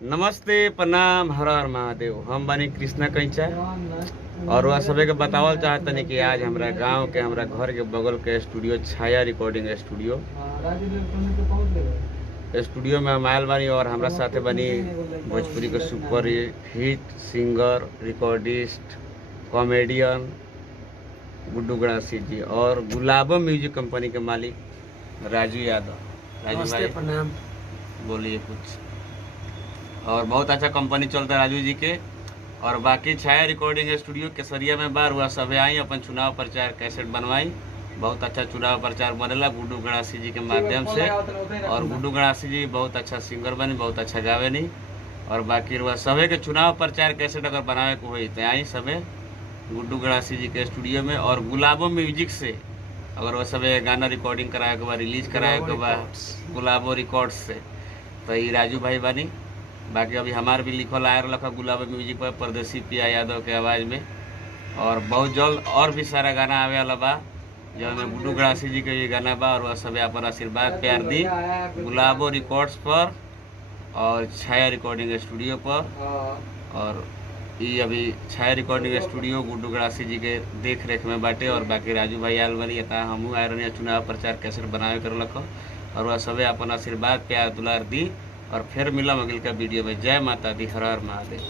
नमस्ते, प्रणाम, हर हर महादेव। हम बनी कृष्णा कैचा और वह सभी के बतावल चाहतनी कि आज हमरा गांव के हमरा घर के बगल के स्टूडियो छाया रिकॉर्डिंग स्टूडियो में हम आयल बानी और हमरा साथे बनी भोजपुरी के super hit singer, recordist, comedian Guddu Ganasi ji और गुलाबो म्यूजिक कंपनी के मालिक राजू यादव। राजू भाई प्रणाम। बोलिए कुछ। और बहुत अच्छा कंपनी चलता है राजू जी के। और बाकी छाया रिकॉर्डिंग स्टूडियो केसरिया में बार हुआ सब आई अपन चुनाव प्रचार कैसेट बनवाई। बहुत अच्छा चुनाव प्रचार बनेला गुड्डू गणासी जी के माध्यम से। और गुड्डू गणासी जी बहुत अच्छा सिंगर बनी, बहुत अच्छा गावे नहीं। और बाकी रुआ सभी के चुनाव प्रचार कैसेट अगर बनावे को हुई तो आई सभी गुड्डू गणासी जी के स्टूडियो में। और गुलाबो म्यूजिक से अगर वह सब गाना रिकॉर्डिंग कराए के बाद रिलीज कराए के बाद गुलाबो रिकॉर्ड्स से तो ये राजू भाई बनी। बाकी अभी हमार भी लिखल आयर रखा गुलाबो म्यूजिक पर परदेसी पिया यादव के आवाज़ में। और बहुत जल्द और भी सारा गाना आवे वाला बा जो में गुड्डू गणासी जी के भी गाना बा। और वह सब अपन आशीर्वाद प्यार दी गुलाबो रिकॉर्ड्स पर और छाया रिकॉर्डिंग स्टूडियो पर। और ये अभी छाया रिकॉर्डिंग स्टूडियो गुड्डू गणासी जी के देख रेख में बाटे। और बाकी राजू भाई आयल बनी था हमू आए रही चुनाव प्रचार कैसेट बनावे कर लख। और वह सब अपन आशीर्वाद प्यार दुलार दी। और फिर मिला अगल का वीडियो में। जय माता दी, हर हर महादेव।